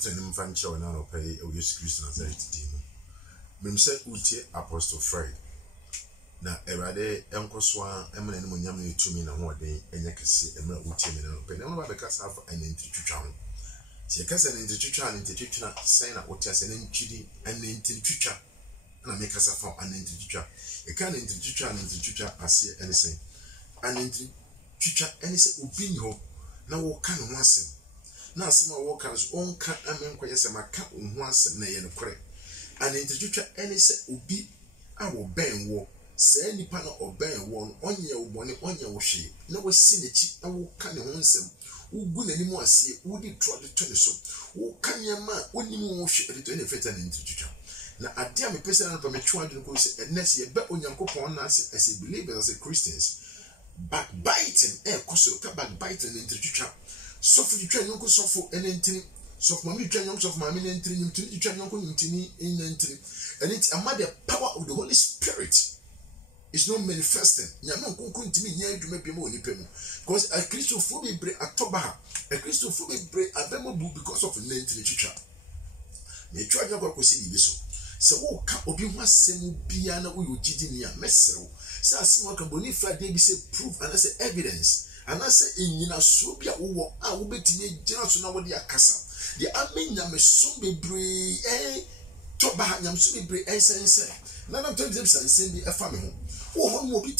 mountain in Fancho and I'll pay a use Christian as a demon. Mimse Uti Apostle Fred. Na erade enkoswa emene no nyam ne tumi na ho den enyakese emra utimi na pe na no ba bekasa afa anentitwitwa ho tie kasa anentitwitwa anentitwitwa sen na otiase ne ntwidi anentitwitwa na mekasa fa anentitwitwa e ka anentitwitwa ase ene sen anentitwitwa ene se obi ni ho na wo ka no asem na asem a wo ka so onka amenkwa yese maka ho asem na ye no kore anentitwitwa ene se obi a wo ben wo say nipa na oben won onye ubone onye wohwe na wasi nechi na wo ka ne ho nsem ugu nanimu ase udi trode to so wo ka nyama onimu wohwe reto ne feta ne ntitwitwa na ade a mepese na pa metwa ade ko se enes ye ba onyankopon na ase as a believers as a Christians backbiting koso ka backbiting ne ntitwitwa sofu twitwa nyonko sofu ene ntini sofu mami twitwa nyonko sofu mami ne ntini nyimtini twitwa nyonko nyimtini ene ntini and it's about the power of the Holy Spirit. It's not manifesting. Nyame nkonkon timi nya adwuma bi ma onipa mu because a Christopher bre atoba a Christopher bre abemo bu because of nentri twitwa me twa nya kwa kosi ni so se wo ka obi ho asem bia na wo yogidi ni a mesrew se asem aka boni Friday bi se proof and say evidence and say enyina so bia wo a wo betimi agina so na wo de akasa de amenya me so bebre toba nyam so bebre sense na na tell them sense bi afa me ho oh, no, be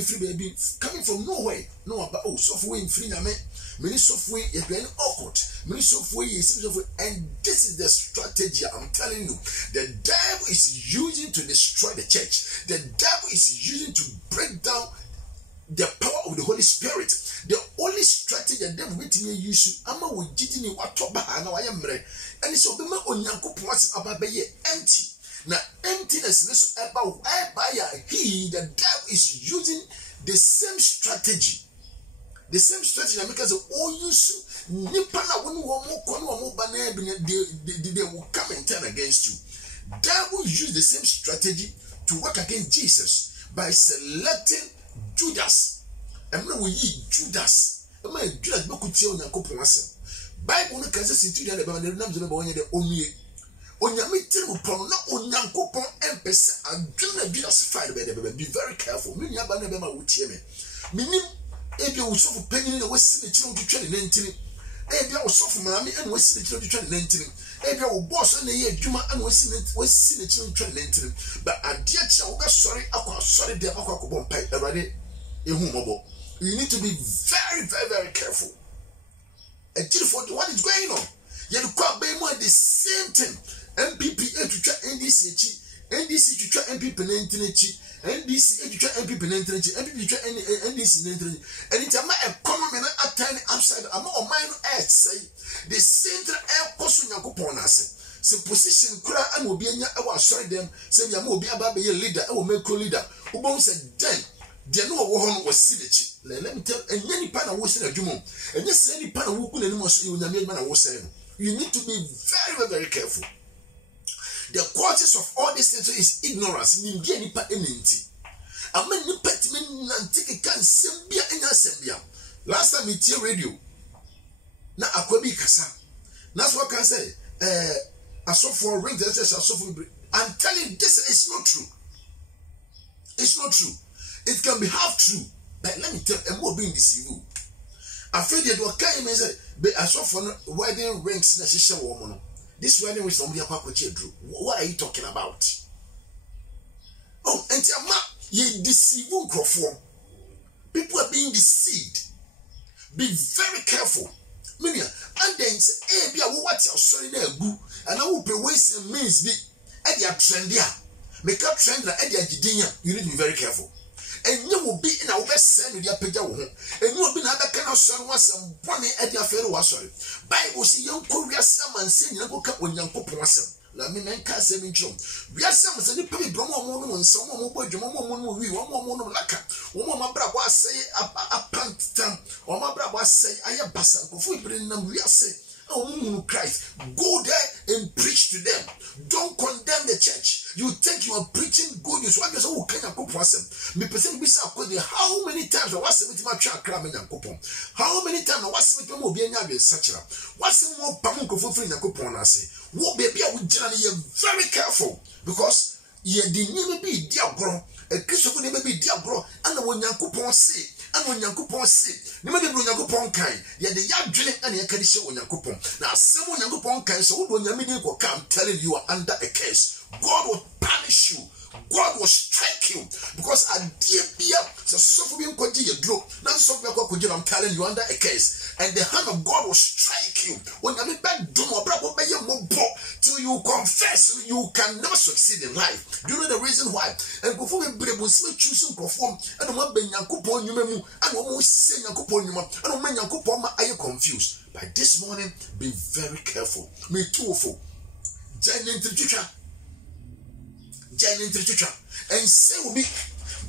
free baby coming from nowhere. No, but oh, software in free name. Many software is very awkward. Many software is and this is the strategy I'm telling you. The devil is using to destroy the church. The devil is using to break down the power of the Holy Spirit. The only strategy the devil will use you. Ama we jiti ni watoba na wayemre. And it's obema onyankopo was about be empty. Now, emptiness is about whereby the devil is using the same strategy. The same strategy because all use nipana when they will come and turn against you. Devil use the same strategy to work against Jesus by selecting Judas. And when we eat Judas, Judas Bible no can say the Bible Onyamitir upon no onyankopon empese adwena bi asfied be very careful. Me nya ba na be ma wotie me. Minim ebi wosofu panyin na wasi ne kire wotwa ne ntini. Ebi wosofu maami en wasi ne kire wotwa ne ntini. Ebi wo boss na ye adwuma en wasi ne kire wotwa ne ntini. But ade a kire wo ga sori akwa sori de akwa akobon pai erade ehu mobo. You need to be very very very careful. And for what is going on? You kwa be more the same thing. MPP etucha NDC echi NDC tucha MPP nentine echi NDC etucha MPP nentine echi MPP tucha NDC nentine and it's ama economy na attain upside ama o mind earth say the center air koso nyakopon ase se position kura am obi anya e wa sorry dem say bi ama obi aba be leader e wo make leader ubon say then de no wo ho no wasi dechi let me tell enya nipa na wo se na dwumo enya se nipa na wo ku na ni mo so nyame na wo se no. You need to be very very very careful. The causes of all this is ignorance. Nimdia nipa enenti. Ama nipa timi nantike kan sembia enya sembia. Last time it radio. Na akwabi kasa. That's what can say. Asofo ring this asofo. I'm telling you this is not true. It's not true. It can be half true. But let me tell you, I'm more being deceived. I feel that what can you say? But asofo wedding rings na shisha woman. This wedding with somebody drew. What are you talking about? Oh, and you deceive crofo. People are being deceived. Be very careful. Minia, and then say, hey, be a what you're sorry there, boo, and I will be wasting means be at your trend here. Make up trend at your gidinia. You need to be very careful. And you will be in our best send with your picture, and you will be another kind of son was some bonny at your fair was sorry. Bible see young Korea some and saying you go cut when young couple was let me make a seven chum. We are some said you pay Bromo and some more boy, one more lacquer, one more brother say a pant time, or my brother say I am passing for bring them we are say. Christ. Go there and preach to them. Don't condemn the church. You think you are preaching good news. How many times I was submitting my child cramming and coupon? How many times I was submitting more being such a what's more pamunko for free and coupon? I say, what baby, I would generally very careful because ye didn't be dear girl, a Christian may be dear girl, and when your coupon say, and when your coupon say, no matter when your coupon kind, yet the young drilling and your can show on your coupon. Now, someone your coupon kind, so when your meeting will come telling you are under a curse, God will punish you. God will strike you because a dear beer, so suffering could you draw. Now, I'm telling you under a case, and the hand of God will strike you when you back do more till you confess you can never succeed in life. Do you know the reason why? And before we choose to perform, and what ben Yakupon you and almost say Yakupon you, and when Yakupon are you confused? By this morning, be very careful. Me too for Janin Trichucha. And say will be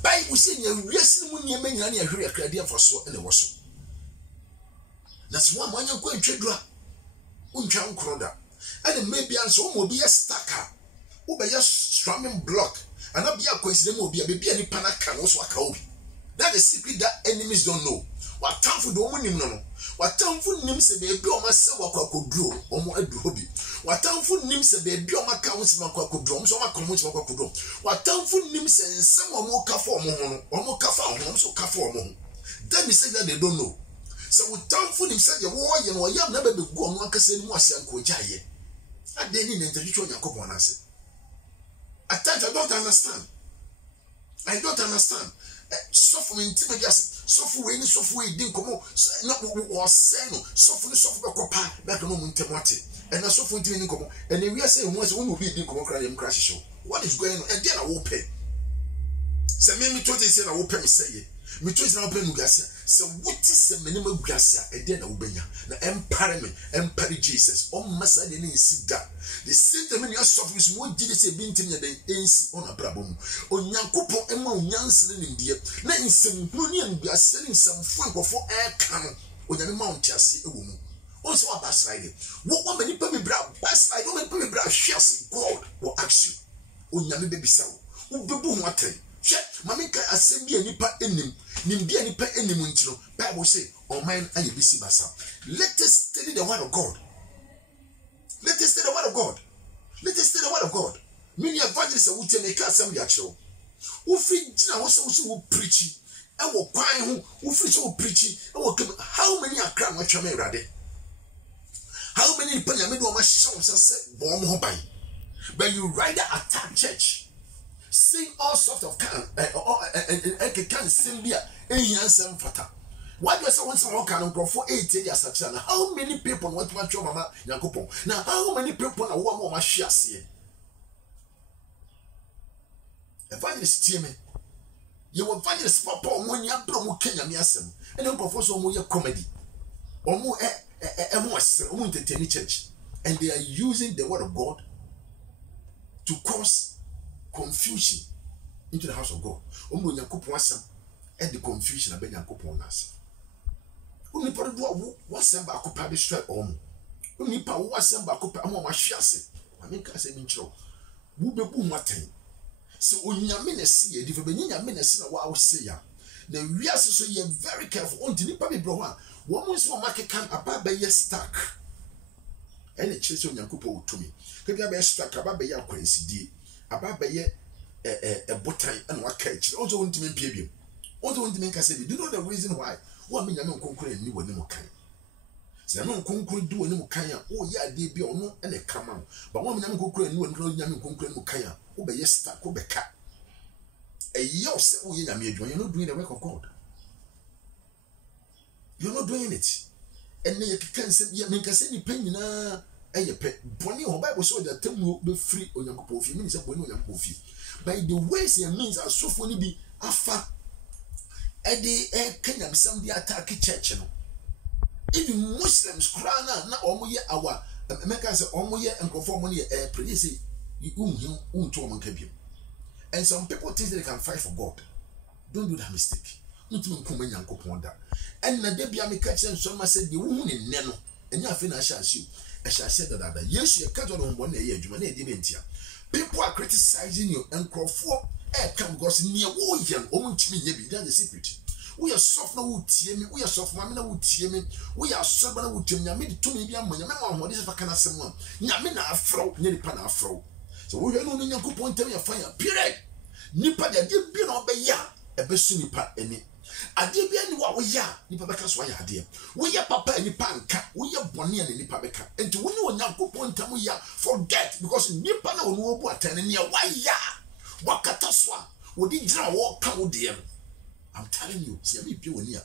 by we say you yes when you mean any a credit for so and it was so. That's one man you're going to draw unchan crowder. And maybe and so will be a stacker who be just strumming block and not be a coincidence will be a baby any panakan also a cow. That is secret that enemies don't know. What time for the woman no? What time for names a baby or myself could draw or more a hobby? What time for names a baby or my counts could draw, so my commons could draw. What time for names and some more kaffir or more kaffir homes or kaffir home? Then we say that they don't know. So with time for him said the war and you have never been gone one can say more and cojaye. I didn't introduce your couple and I said, at times I don't understand. I don't understand. Suffering intimidation, suffering, suffering, didn't come not was saying, suffering, back on Montemati, and I suffer didn't come. And then we are saying, once one will be didn't come crying crash show. What is going on? And then I will pay. So, maybe 20 said I will pay me say it. Me too is now paying Gasia. So, what is the minimum Gasia? And then I will be the empire Jesus. Oh, Massa didn't see that. The same time you suffer is more Jesus being timid than ANC on a brabum. On Yankopo and Mount Yansen in India. Let in some Brunian be selling some fun before air cannon or the Mount Chassis a woman. Also, a bass riding. What many people brow, bass like woman, people brow, shares God will ask you. On Yami baby sow. Who be boom what time? Mamika assembly and nipa enim, Nimbia nipa enim, Bible say, or mine and you be basa. Let us study the word of God. Let us study the word of God. Let us study the word of God. Many evangelists are with make assembly at show. Who free dinner also preaching, and will cry who free so preaching, and will come. How many are crying what you may ready? How many people you made one songs and said, bomb hobby? But you rather attack church. Sing all sorts of can sing beer, and fata. Why do you say once more can go for 8 years such an how many people want to watch your mama Yakopo? Now, how many people are one more shares here? Evangelist Timmy, you will find a spot when you have promo Kenya Miasem, and then propose more comedy or more entertaining church, and they are using the word of God to cause confusion into the house of God. Omo Yakopon asem and the confusion about Yakopon nas. Only part of what send back up the strike on. Only part what send back up among my shares. I mean, I say, Mincho, who be boom what time. So, when you mean a see a different menace, what I will say, the real so you're very careful. On the Papi Broha, one was one market can about by your stack. And the chase on Yakupo to me. Could you be stuck about by your coincidence? About by a bottle and what catch. Also, want to make baby. Also, want to make us say, do you know the reason why? What mean I don't conclude any one more kind? So I don't conclude do any more kind. Oh, yeah, they be or no, and they come out. But one man conclude any one conclude Mukaya. Oh, but yes, start go back. A year say, oh, yeah, you're not doing the work of God. You're not doing it. And then you can say, yeah, make us any pain in a pet. Bonnie or Bible so that term will be free on your coffee. Means that when you have coffee. By the ways and means are so funny be afa. And the Kenyan somebody attack church. Even Muslims cry now almost year our Americans almost year and conform money produce you to a monkey. And some people think they can fight for God. Don't do that mistake. Not even come and that. And the baby I catch and someone said the woman in Neno enya afi na ahye dada yesu ye kajo no mbo na ye adwuma na edi mentia people are criticizing you and crofo come because near wo yen omuntimi nya bi that's the secret we are soft na wo tie me we are soft mama na wo tie me we are soft na wo tie me nya me to me bia manya me ma ho de fa kana asem a nya me na afro nya nipa na afro so wo hwe no no nyankopon tem ya fire period nipa de bi na obeya ebesu nipa eni ade bia ni wa wo ya nipa beka so ya ade wo ya papa nipa nka wo ya bone ya nipa beka enti wo ni onyankopon tem ya forget because nipa na wo no obu atane ne wa ya wakata so a wo di gira wo ka wo de I'm telling you, see me pure near.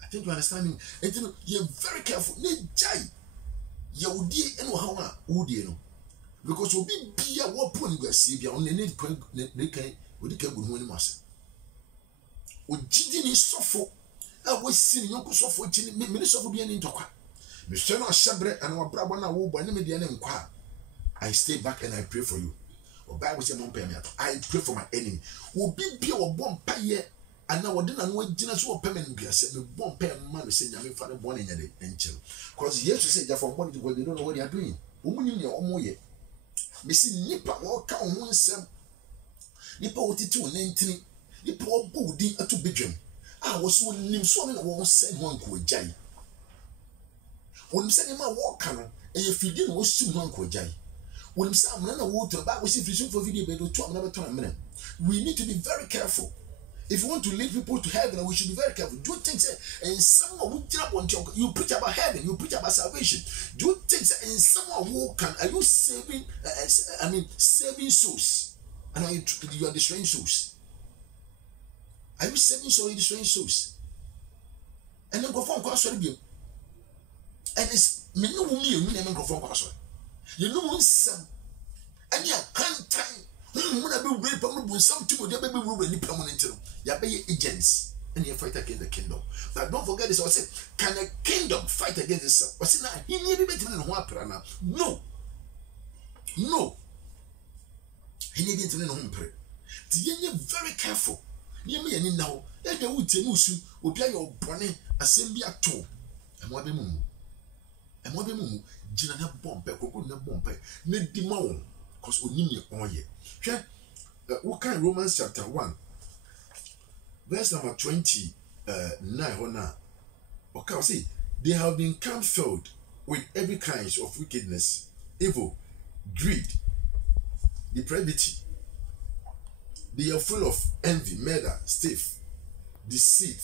I think you understand me. And you know, you're very careful. Ne jai. You would dear and how would you know? Because you'll be a war point you see be on the need with the cable when you must. Would Jidini suffer? I was seeing your suffer minutes of being in Toka. Mr. Shabre and our brabana wo by name the enemy. I stay back and I pray for you. Bible say don't pay me. I pray for my enemy. Will be a bomb pay and now didn't know dinner so payment be said me bomb pay man say nyame fa born in the angel. Because yes to say that from body to God they don't know what they are doing. Woman in your own way. Me see nipa walk on one sem. Nipa woti to 19. Nipa body at to bedroom. I was so nim so na won send one ko jai. When say ma walk kan e if you didn't was soon one ko jai. When some water back we see for video we need to be very careful. If you want to lead people to heaven, we should be very careful. Do you think that in someone who you preach about heaven, you preach about salvation? Do you think that in someone who are you saving saving souls? And you are destroying souls. Are you saving souls or destroying souls? And then go for and it's me no me go for you know some and ya can't time when I be rape with some people they be ruling permanent ya be agents and you fight against the kingdom. But don't forget this, I say can a kingdom fight against itself? What's it now? He need to be better than what no he need to know home pray. You're very careful. You me and now let the wood temusu will be your bonnet assembly at two and what be mumu. And what be mumu, Jina na bomb, Coco na bomb, ne dimon, cause only on ye. What kind Romans chapter 1, verse number 29. Okay, see, they have been filled with every kind of wickedness, evil, greed, depravity. They are full of envy, murder, theft, deceit,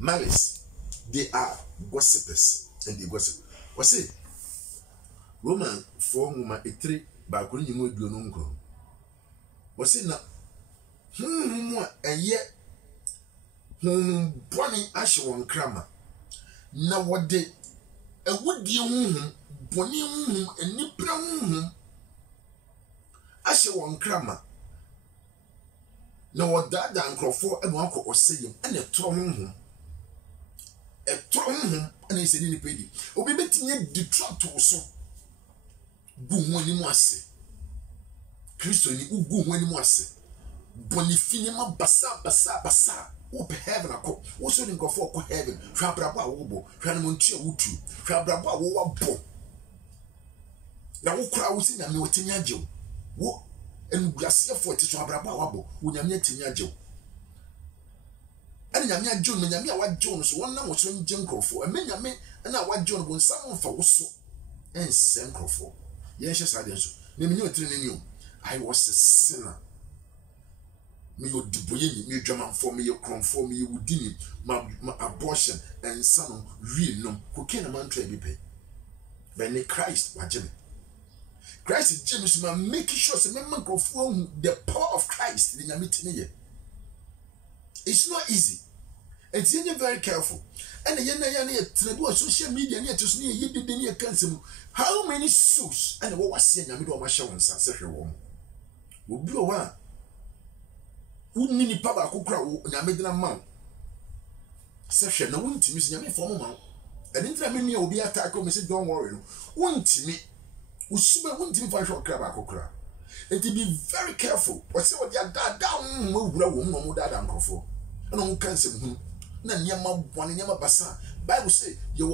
malice. They are gossipers. And they gossip. What's it? Roman 4:3 back when you know you know. What's it now? And yet, Bonnie Ashwan Crammer. Now what day? A wood dear Bonnie and Nipra Ashwan Crammer. Now what that uncle for and uncle or saying and a throne. A throne. And he said, "Nipedi, obi betinye detract also. Gu ho ni mu ase. Kristo ni ugu ho ni mu ase. Bonifini ma basa. Wo pe heaven akọ. Wo so ni nkofo akọ heaven. Hwa brabo a wo bo. Hwa no ntua wutu. Hwa brabo a wo wabo. Na wo kura wo si na me wotimi agyew. Wo enguase fo ti so brabo a wabo. Wo nyame atimi agyew. And Yamia John, Yamia what Jones, one number so jungle for, and Yame, and I what John when someone for so and Sanko for. Yes, I did so. Maybe you training you. I was a sinner. Me, you debuye me, German for me, you come for me, you would deem my abortion and son, real no, who can a man try be paid. When Christ, what Jimmy. Christ is James, man, making sure some member go for the power of Christ in your meeting. It's not easy. And you're very careful. And the yana social media near to sneer you did near cancel. How many souls and what was saying? I mean, my show and such a woman will be a one. Wouldn't any papa could crowd and I made a mount. Such a no one to miss Yami for a moment. And intramural will be attacked or Mrs. Don't worry. Won't to me. Wouldn't me for a short crab. And to be very careful. What's what your dad down move woman or dad uncle for? And on cancel him. na nyama bone nyama basa Bible say you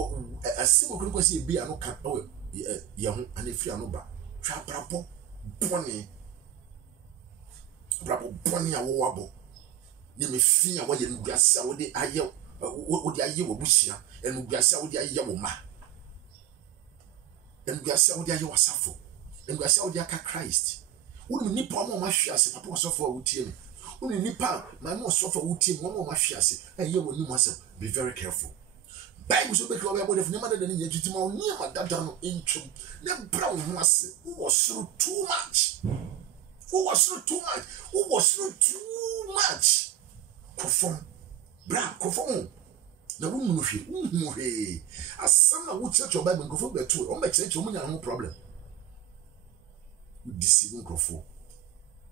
asimo kunu kwasi bi ano ka ye ho anefiri ano ba twa brabo bone a wo wabo ye me fi a wo ye nuguase a wo de aye wo de aye wo busia enuguase a wo de aye wo ma enuguase a wo de aye wasafo enuguase a wo de aka Christ wo ni nipa mo ma hwiase papa osofo a wo tie me wo ni nipa ma mo osofo a wo tie me mo ma hwiase aye wo ni mo asem. Be very careful. Bible so be clear about the never than you to my near my dad down into them brown mass who was through too much. Who was through too much. Conform. Bra, conform. The woman with you. As some would search your Bible and go for the two. On my church, woman, no problem. Deceiving conform.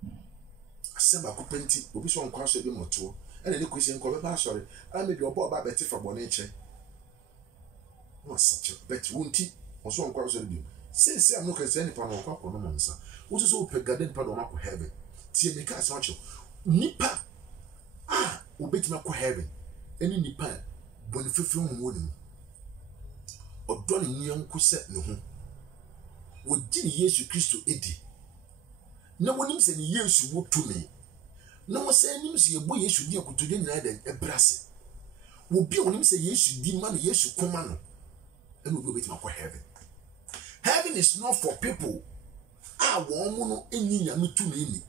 I said, I could paint it, but this one cross a bit more too. And the question called sorry. I may be about Betty from nature. No such a bet won't he? Or so on cross the since I'm not concerned upon our cock on the monster. What is all garden pardon up heaven? Tia me cast much. Nipa obey my heaven. Any nipa, Boniface morning. Or Donny young Cusset no home. What did Jesus Christ Eddie? No one is any years you walk to me. No one say him see a boy should be a good to a brass. Will be on him say yes, you demand yes, you command. And we'll go with my heaven. Heaven is not for people. I want any me to me.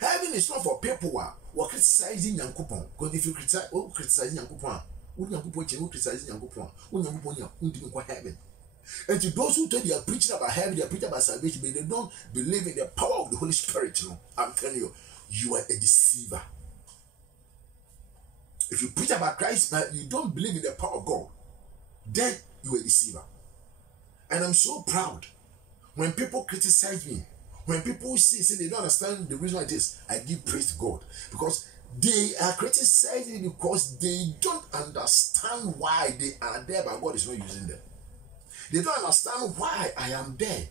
Heaven is not for people who are criticizing young coupon. Because if you criticize young coupon, wouldn't you put you criticizing young coupon? Wouldn't you put your heaven? And to those who tell you are preaching about heaven, they are preaching about salvation, but they don't believe in the power of the Holy Spirit. You know, I'm telling you. You are a deceiver. If you preach about Christ, but you don't believe in the power of God, then you are a deceiver. And I'm so proud when people criticize me, when people say they don't understand the reason why it is, I give praise to God. Because they are criticizing because they don't understand why they are there, but God is not using them. They don't understand why I am there.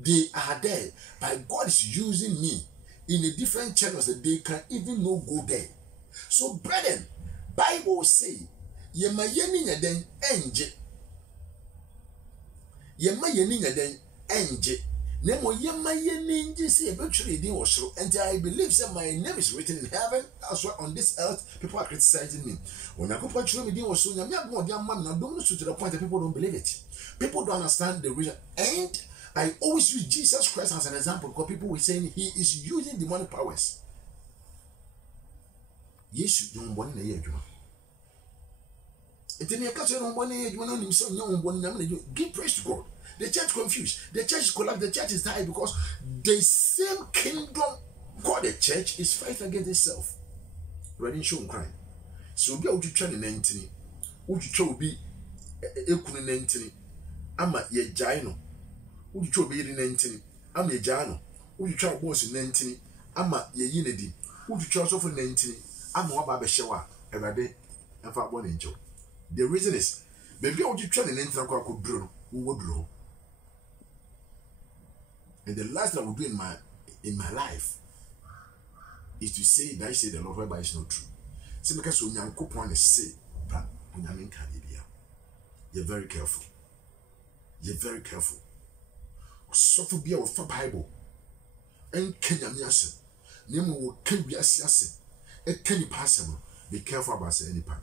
They are there, but God is using me in a different channels that they can even no go there. So, brethren, Bible say, Yema yeni den enje. Yema yeni den enje. Nemo yema yeni nje say eventually din was true. And I believe that my name is written in heaven. That's why on this earth people are criticizing me. When I go back to me, din was so yama mo dia man na don't to the point that people don't believe it. People don't understand the reason. And I always use Jesus Christ as an example because people were saying he is using demonic powers. Yes, you don't want to hear you. Give praise to God. The church confused. The church is collapsed. The church is dying because the same kingdom called the church is fighting against itself. Ready show crime. So be able to train in 19. Would you try be a 19? Ama ye jaino. Would you try be in 19? Ama ye jano. Would you try boss in 19? Ama ye yinedi. Would you try so for 19? Ama waba shower every day and for 1 inch. The reason is, baby, would you try in 19? I could draw. Who would draw? And the last thing I will do in my life is to say that I say the Lord whereby it's not true. See, because when you coupon is say, but when you mean Caribbean, you're very careful. You're very careful. So to be our Bible and Kenya Miasen, Nemo will kill be assassin, a Kenny Passable. Be careful about any pan.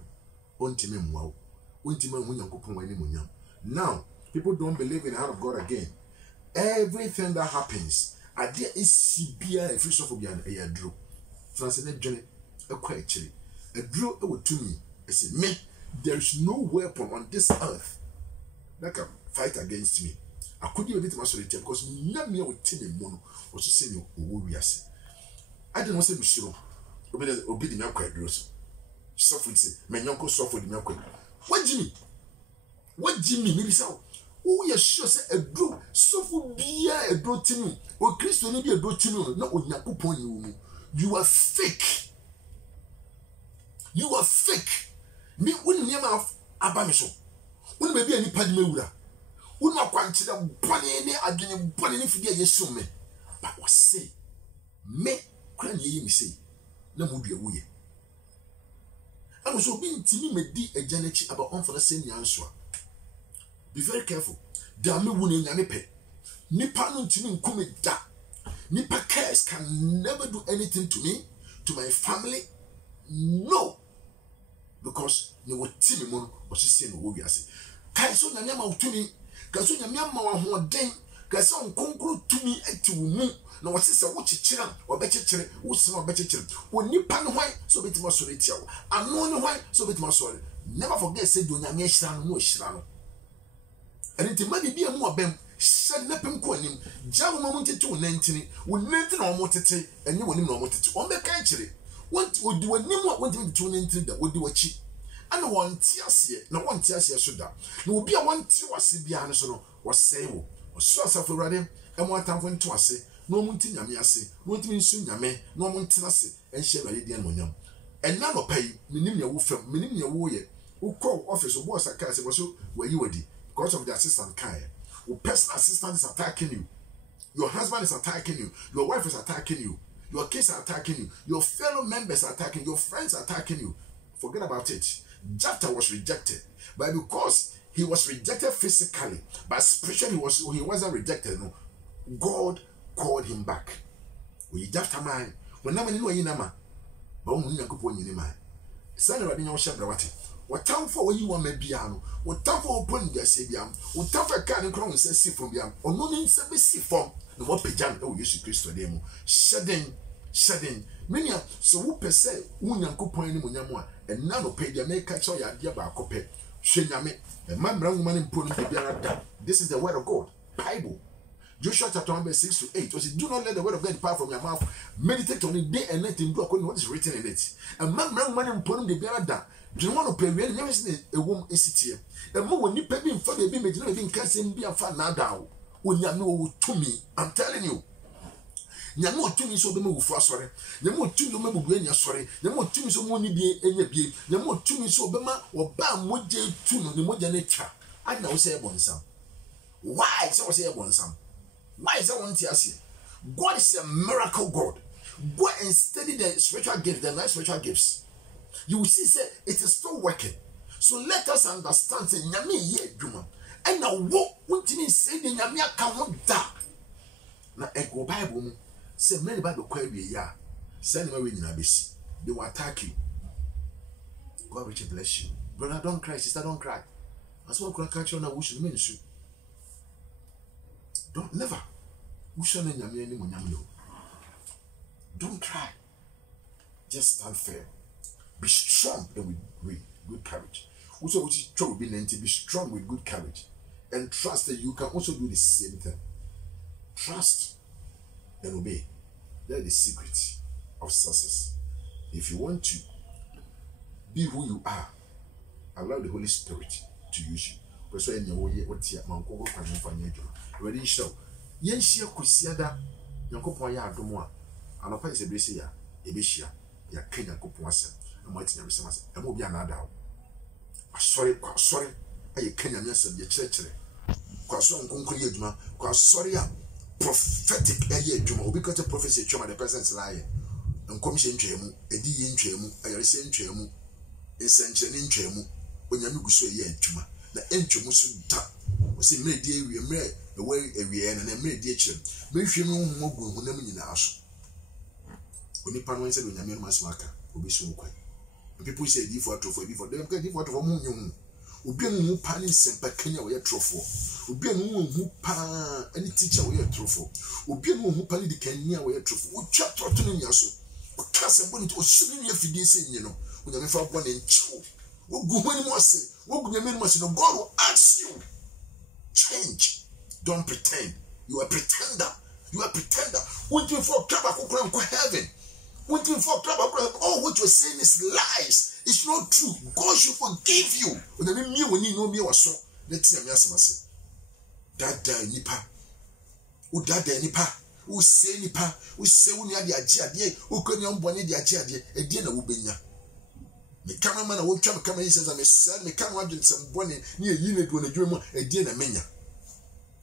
Untimum wow, untimum when you coupon any munyam. Now, people don't believe in the hand of God again. Everything that happens, I dare is CBI a free sophobia and a drew. Translated Johnny, a quiet chili. A drew over to me. I said, me, there is no weapon on this earth that can fight against me. I couldn't even get my solitaire because not me with Timmy Mono was to say, oh, we are saying. I didn't want to say, Monsieur, obey the milk dross. Soft would say, my uncle soft with the milk. What Jimmy? What Jimmy? Maybe so. Oh, yes, sure, say a drew. So for be a drew to me. Or Christo may be a drew to me, not with Nakupon you. You are fake. You are fake. Me wouldn't name of Abamisho. Wouldn't be any Padmeura. Would not consider bunny again, bunny if you get me. But was say, me, can ye me say, no would be a way. And also being timid may be a genetic about on for the same answer. Be very careful. Dami wuni nyanipe. Nipa no ntimi nkume da. Nipa cares can never do anything to me, to my family. No. Because ne wo timi mo o sisi no wo wiase. Kai so nyame ma utumi, kai so nyame ma wa hoden, kai so nkonkro tumi ati wo mu. Na wo sisi wo chichira, wo be chichire, wo sima be chichire. Wo nipa no hwan so betima so retia wo. Ano no hwan so betima so. Never forget say do nyame hira no hira no. And it might be a more bem, said Nepim Quanim, Jago Monte to 19, would 19 or more tete, and you will know what to on the country. What would do a name what went into 219 that would do a cheap? And one tiasia, no one tiasia should that. No will be a one tiasia bianosono, was say, or so suffer rather, and one time went to us say, no Montin Yamiasi, no Tinsun Yame, no Montinasi, and share a Lydian Monium. And none of pay, Minimia Wolf, Minimia Warrior, who call office of was a case was where you were. Because of the assistant Kaya. Your personal assistant is attacking you. Your husband is attacking you. Your wife is attacking you. Your kids are attacking you. Your fellow members are attacking you. Your friends are attacking you. Forget about it. Jephthah was rejected. But because he was rejected physically, but spiritually he wasn't rejected. No. God called him back. We Jephthah man. When I'm in no yinama. But when you go in my son already know Shabrawati. What time for you want me piano? What time for open the Sabiam? What time for can crown says see from Biam? Or no means a see from the what pajam, oh, you see Christo demo. Shedding. Many so who per se, Unyanko point Munyamwa, and none of pay the make catch all your dear Bacope. Shenyame, a man, brown woman in Pulling the This is the word of God. Bible. Joshua chapter 1 verse 6 to 8. So do not let the word of God depart from your mouth. Meditate on it day and night in block on what is written in it. A man, brown woman in Pulling the Biarada. Do you want to pay? We never seen a woman is here. A moment you pay me for the image, never been casting be a fan now. When you know to me, I'm telling you. You know to me so the move for sorry. You know to me when you're sorry. You know to me so money be any be. You know to me so Bema or Bam would J to no the modern nature. I know say one some. Why is I say one some? Why is I want to ask you? God is a miracle God. Go and study the spiritual gifts, the nice spiritual gifts. You will see, say, it is still working. So let us understand, say, Nyame ye dwuma. And now, what would you say, the Nyame account da? Now, go Bible, say, many Bible query, ya. Send me in Abisi. They will attack you. God richly bless you. Brother, don't cry. Sister, don't cry. As one can catch you on a wish ministry. Don't never. Don't cry. Just stand firm. Be strong and with good courage. Also, which is true, be strong with good courage. And trust that you can also do the same thing. Trust and obey. That is the secret of success. If you want to be who you are, allow the Holy Spirit to use you. Because when you're ready, show. Yen share Kusiada, Yankopoya Domoa, and a place a Bessia, Ebishia, Ya Kenya Copoasa. Mighty never says, and will be another. Sorry, I can't answer the church. Quason concrete, sorry, prophetic a year, because the prophecy of the presence lying. And commission chemu, a D in chemu, I resent chemu, a sanction in chemu, when you go so ye chuma, the enchumus was in many dear we made away a rean and a made dear chim. Make you know more good when I'm in the house. When you pan said when you must marker, will be so quick. People say for them can give what of a moon. Ubian mu pan in Semper Kenya or a trophy. Ubian mu pan any teacher or a trophy. Ubian mu pan the Kenya or a trophy. What chapter to Yaso? What class and bonnet was shooting your fides in, you know, when I found one in two. What good money must say? What good men must know? God will ask you. Change. Don't pretend. You are a pretender. You are a pretender. What you for heaven? What you for all what you're saying is lies. It's not true. God should forgive you. When you know me or so, let's see me that nipa. Who that nipa? Who say nipa? Who say when you are the ajia? Who can you bonnet the ajia? A dinner will be ya. The cameraman will come and says, I'm a son, me come out in some bonnet near unit when a dream a dinner mania.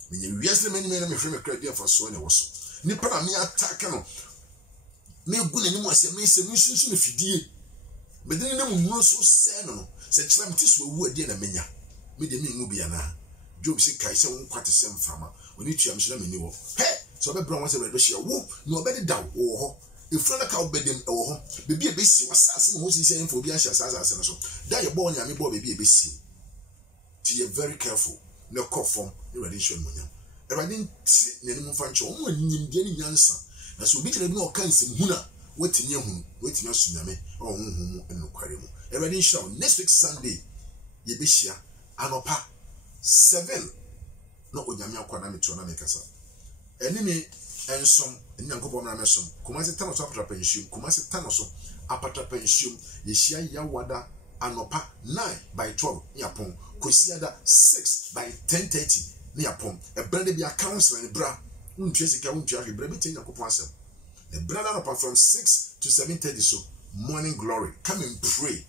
When you yes, the many men from a credit for so and also. Nipa me attack. Me good anymore, say, me say, me soon if you But then no so seno said Tramtis will again a mania. Made the mean Nubiana. Job said Kaisa won't quite the same from when you am Shammy. Hey, so Brown was a Russia whoop, no better down or if front of cow bed or baby a bisi was assassin Moses saying for Biasha as so. Die a born yammy boy baby a bisi. You're very careful, no cough from your addition. If I didn't see any more function, one Indian answer. And so, we no cancer, Huna, waiting your home, waiting your tsunami, or home and no quarrel. Every show next week Sunday, Yebishia, Anopa 7. No, Oyamia Kwanami to Namekasa. Enemy and some, and Yanko Namesom, Kumasi Tanos Apatra Pensium, Kumasi Tanoso, Apatra Pensium, Yeshia Yawada, Anopa 9 by 12, Yapon, Kosiada 6 by 10:30, Yapon, a brand be a counsel and bra. Jessica won't judge you, baby. Take a couple the brother up from 6 to 7:30. So morning glory. Come and pray.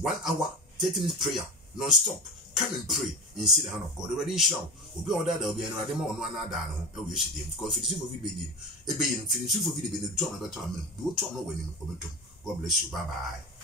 1 hour, 30 minutes prayer, non-stop. Come and pray and see the hand of God. Already shout. Will be ordered. There will be another one another. I wish him because if you for video, a being finish for video, the job about time. Do what you know when you over to. God bless you. Bye bye.